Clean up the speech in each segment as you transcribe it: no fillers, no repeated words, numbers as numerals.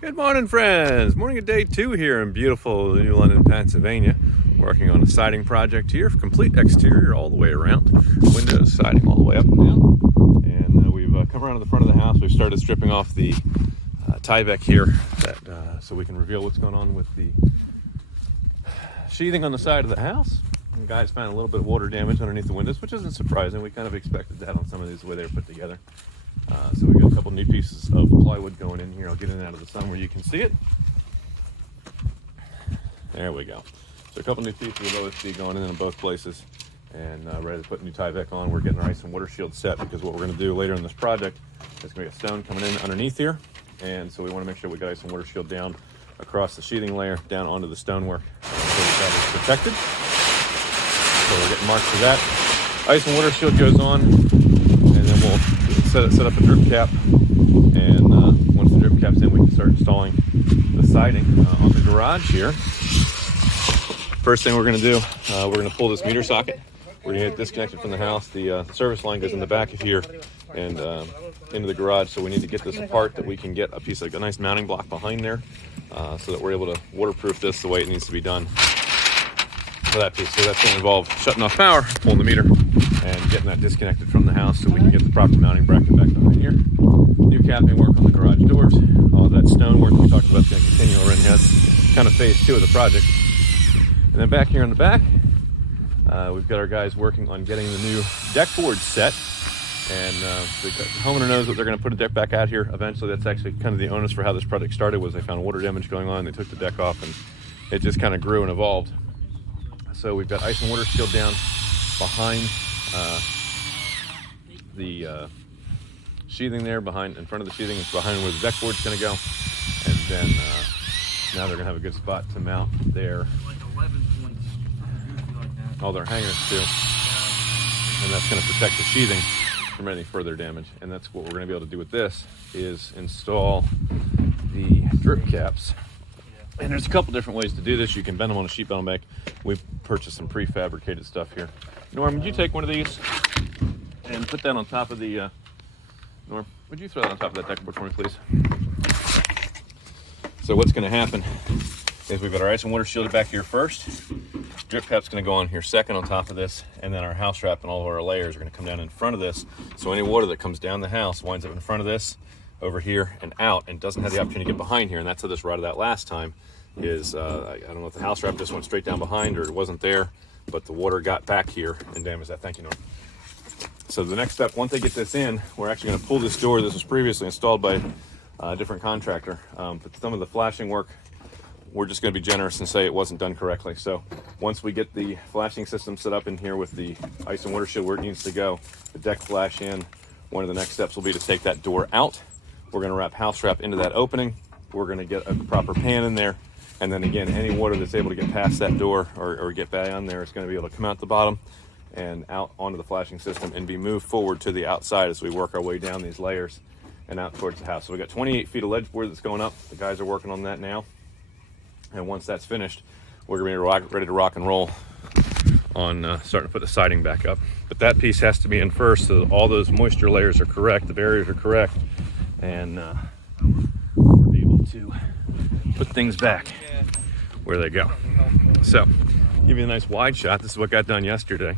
Good morning, friends. Morning of day 2 here in beautiful New London, Pennsylvania. Working on a siding project here, complete exterior all the way around. Windows, siding all the way up and down. And we've come around to the front of the house. We've started stripping off the Tyvek here so we can reveal what's going on with the sheathing on the side of the house. The guys found a little bit of water damage underneath the windows, which isn't surprising. We kind of expected that on some of these, the way they were put together. So we got a couple new pieces of plywood going in here. I'll get in out of the sun where you can see it. There we go. So a couple new pieces of OSB going in both places, and ready to put new Tyvek on. We're getting our ice and water shield set, because what we're going to do later in this project is going to be a stone coming in underneath here, and so we want to make sure we got ice and water shield down across the sheathing layer down onto the stonework, so that is protected. So we're getting marks for that. Ice and water shield goes on, and then we'll set up a drip cap, and once the drip cap's in, we can start installing the siding on the garage here. First thing we're going to do, we're going to pull this meter socket. We're going to get it disconnected from the house. The service line goes in the back of here and into the garage, so we need to get this apart, that we can get a piece of a nice mounting block behind there, so that we're able to waterproof this the way it needs to be done for that piece. So that's going to involve shutting off power, pulling the meter, and getting that disconnected from the house so we can get the proper mounting bracket back behind here. New capping work on the garage doors. All that stone work we talked about is going to continue already. That's kind of phase 2 of the project. And then back here in the back, we've got our guys working on getting the new DeckBoard set. And the homeowner knows that they're going to put a deck back out here eventually. That's actually kind of the onus for how this project started, was they found water damage going on. They took the deck off, and it just kind of grew and evolved. So we've got ice and water shield down behind the sheathing there, in front of the sheathing. It's behind where the DeckBoard's going to go. And then now they're going to have a good spot to mount their all their hangers too. And that's going to protect the sheathing from any further damage. And that's what we're going to be able to do with this, is install the drip caps. And there's a couple different ways to do this. You can bend them on a sheet metal make. We've purchased some prefabricated stuff here. Norm, would you take one of these and put that on top of the Norm, would you throw that on top of that DeckBoard for me, please? So what's going to happen is we've got our ice and water shielded back here first. Drip cap's going to go on here second on top of this, and then our house wrap and all of our layers are going to come down in front of this. So any water that comes down the house winds up in front of this, over here, and out, and doesn't have the opportunity to get behind here. And that's how this rotted out last time. Is I don't know if the house wrap just went straight down behind or it wasn't there, but the water got back here and damaged that. Thank you, Norm. So the next step, once they get this in, we're actually going to pull this door. This was previously installed by a different contractor, but some of the flashing work, we're just going to be generous and say it wasn't done correctly. So once we get the flashing system set up in here with the ice and water shield where it needs to go, the deck flash in, one of the next steps will be to take that door out. We're going to wrap house wrap into that opening. We're going to get a proper pan in there. And then again, any water that's able to get past that door or get back on there is going to be able to come out the bottom and out onto the flashing system and be moved forward to the outside as we work our way down these layers and out towards the house. So we got 28 feet of ledge board that's going up. The guys are working on that now. And once that's finished, we're going to be ready to rock and roll on starting to put the siding back up. But that piece has to be in first, so all those moisture layers are correct, the barriers are correct, and we'll be able to put things back where they go. So, give you a nice wide shot. This is what got done yesterday.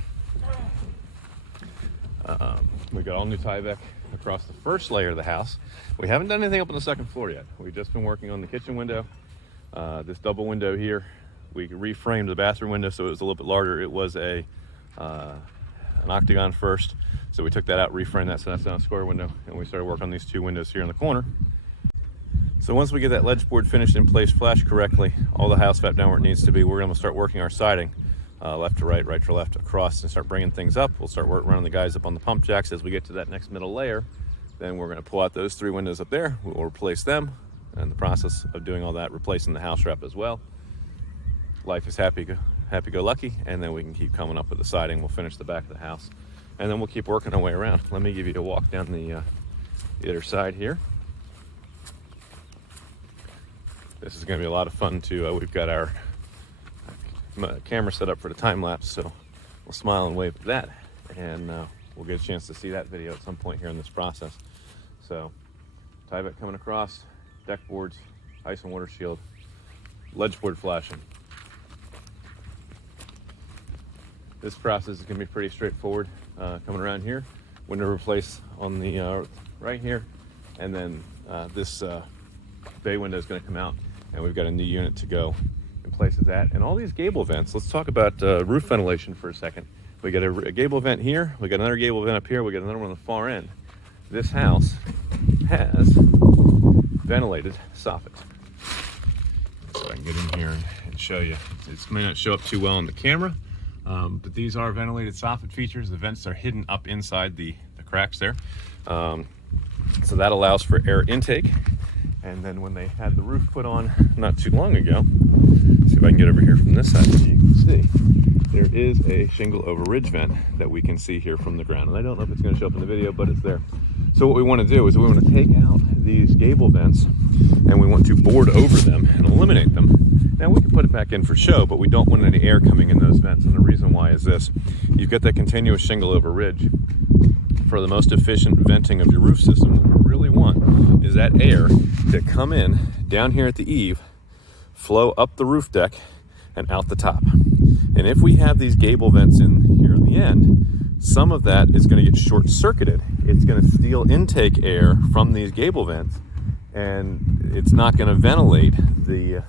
We got all new Tyvek across the first layer of the house. We haven't done anything up on the second floor yet. We've just been working on the kitchen window, this double window here. We reframed the bathroom window so it was a little bit larger. It was an octagon first, so we took that out, reframed that, so that's now a square window, and we started working on these two windows here in the corner. So once we get that ledge board finished in place, flashed correctly, all the house wrap down where it needs to be, we're going to start working our siding, left to right, right to left, across, and start bringing things up. We'll start running the guys up on the pump jacks as we get to that next middle layer. Then we're going to pull out those 3 windows up there. We'll replace them. In the process of doing all that, replacing the house wrap as well. Life is happy-go-lucky, and then we can keep coming up with the siding. We'll finish the back of the house, and then we'll keep working our way around. Let me give you a walk down the other side here. This is going to be a lot of fun too. We've got our camera set up for the time lapse, so we'll smile and wave at that, and we'll get a chance to see that video at some point here in this process. So Tyvek coming across, deck boards, ice and water shield, ledge board flashing. This process is going to be pretty straightforward. Coming around here, window replace on the right here, and then this bay window is going to come out, and we've got a new unit to go in place of that. And all these gable vents, let's talk about roof ventilation for a second. We got a gable vent here, we got another gable vent up here, we got another one on the far end. This house has ventilated soffit. So I can get in here and show you. This may not show up too well on the camera, but these are ventilated soffit features. The vents are hidden up inside the cracks there. So that allows for air intake. And then when they had the roof put on not too long ago, see if I can get over here from this side so you can see, there is a shingle over ridge vent that we can see here from the ground. And I don't know if it's going to show up in the video, but it's there. So what we want to do is we want to take out these gable vents and we want to board over them and eliminate them. Now we can put it back in for show, but we don't want any air coming in those vents. And the reason why is this: you've got that continuous shingle over ridge. For the most efficient venting of your roof system, what we really want is that air to come in down here at the eave, flow up the roof deck and out the top. And if we have these gable vents in here in the end, some of that is going to get short-circuited. It's going to steal intake air from these gable vents, and it's not going to ventilate the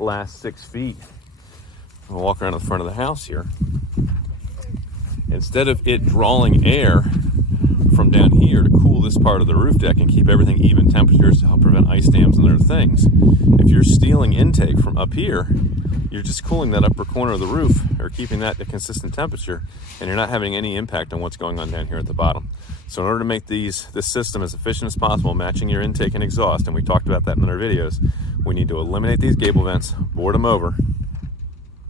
last 6 feet. I'll walk around the front of the house here. Instead of it drawing air from down here to cool this part of the roof deck and keep everything even temperatures to help prevent ice dams and other things, if you're stealing intake from up here, you're just cooling that upper corner of the roof or keeping that at a consistent temperature, and you're not having any impact on what's going on down here at the bottom. So in order to make this system as efficient as possible, matching your intake and exhaust, and we talked about that in other videos, we need to eliminate these gable vents, board them over,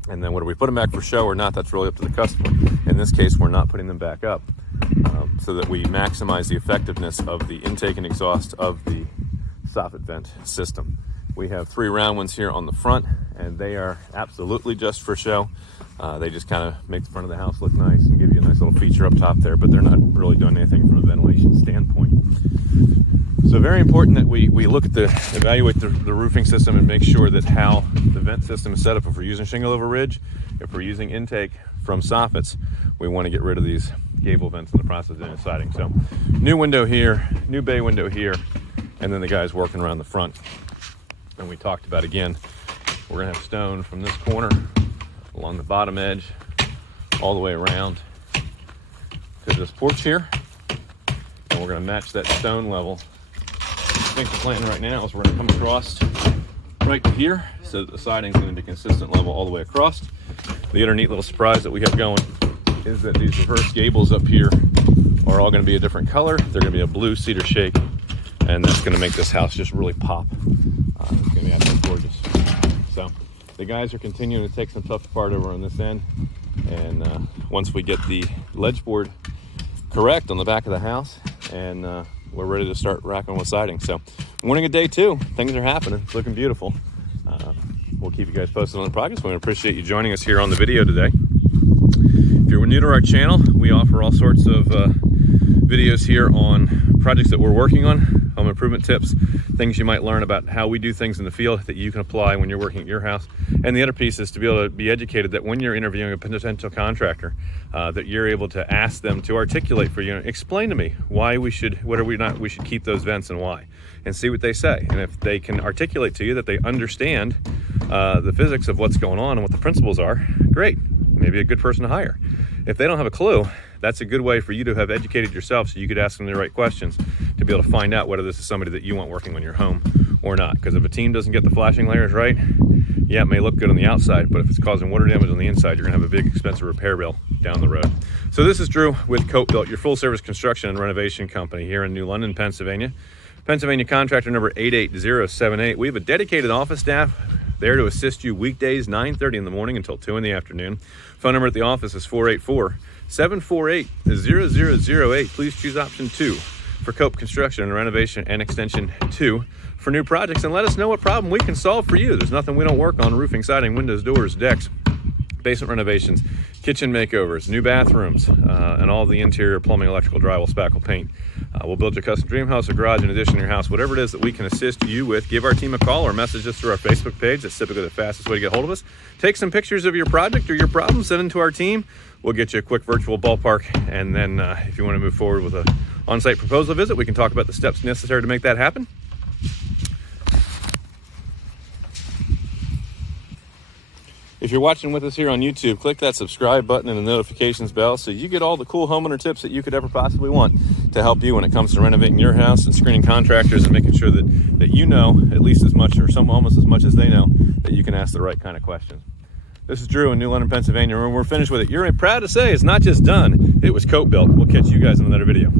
and then whether we put them back for show or not, that's really up to the customer. In this case, we're not putting them back up, so that we maximize the effectiveness of the intake and exhaust of the soffit vent system. We have 3 round ones here on the front, and they are absolutely just for show. They just kind of make the front of the house look nice and give you a nice little feature up top there, but they're not really doing anything from a ventilation standpoint. So very important that we look at evaluate the roofing system and make sure that how the vent system is set up. If we're using shingle over ridge, if we're using intake from soffits, we want to get rid of these gable vents in the process of doing siding. So new window here, new bay window here, and then the guys working around the front. And we talked about, again, we're going to have stone from this corner along the bottom edge all the way around to this porch here, and we're going to match that stone level. I think the plan right now is we're going to come across right to here so that the siding is going to be consistent level all the way across. The other neat little surprise that we have going is that these reverse gables up here are all going to be a different color. They're going to be a blue cedar shake, and that's going to make this house just really pop. It's going to be absolutely gorgeous. So the guys are continuing to take some stuff apart over on this end, and once we get the ledge board correct on the back of the house, and we're ready to start racking with siding. So morning of day 2, things are happening. It's looking beautiful. We'll keep you guys posted on the progress. We appreciate you joining us here on the video today. If you're new to our channel, we offer all sorts of videos here on projects that we're working on, home improvement tips, things you might learn about how we do things in the field that you can apply when you're working at your house. And the other piece is to be able to be educated that when you're interviewing a potential contractor, that you're able to ask them to articulate for you, explain to me why we should, we should keep those vents and why, and see what they say. And if they can articulate to you that they understand the physics of what's going on and what the principles are, great, maybe a good person to hire. If they don't have a clue, that's a good way for you to have educated yourself so you could ask them the right questions to be able to find out whether this is somebody that you want working on your home or not. Because if a team doesn't get the flashing layers right, yeah, it may look good on the outside, but if it's causing water damage on the inside, you're gonna have a big expensive repair bill down the road. So this is Drew with Coatbuilt, your full service construction and renovation company here in New London, Pennsylvania. Pennsylvania contractor number 88078. We have a dedicated office staff there to assist you weekdays, 9:30 in the morning until 2 in the afternoon. Phone number at the office is 484-748-0008. Please choose option 2 for Cope Construction and Renovation, and extension 2 for new projects, and let us know what problem we can solve for you. There's nothing we don't work on: roofing, siding, windows, doors, decks, basement renovations, kitchen makeovers, new bathrooms, and all the interior plumbing, electrical, drywall, spackle, paint. We'll build your custom dream house or garage in addition to your house. Whatever it is that we can assist you with, give our team a call or message us through our Facebook page. That's typically the fastest way to get hold of us. Take some pictures of your project or your problem, send them to our team. We'll get you a quick virtual ballpark, and then if you want to move forward with an on-site proposal visit, we can talk about the steps necessary to make that happen. If you're watching with us here on YouTube, click that subscribe button and the notifications bell so you get all the cool homeowner tips that you could ever possibly want to help you when it comes to renovating your house and screening contractors and making sure that you know at least as much, or almost as much as they know, that you can ask the right kind of questions. This is Drew in New London, Pennsylvania, and we're finished with it. You're proud to say it's not just done, it was coat built. We'll catch you guys in another video.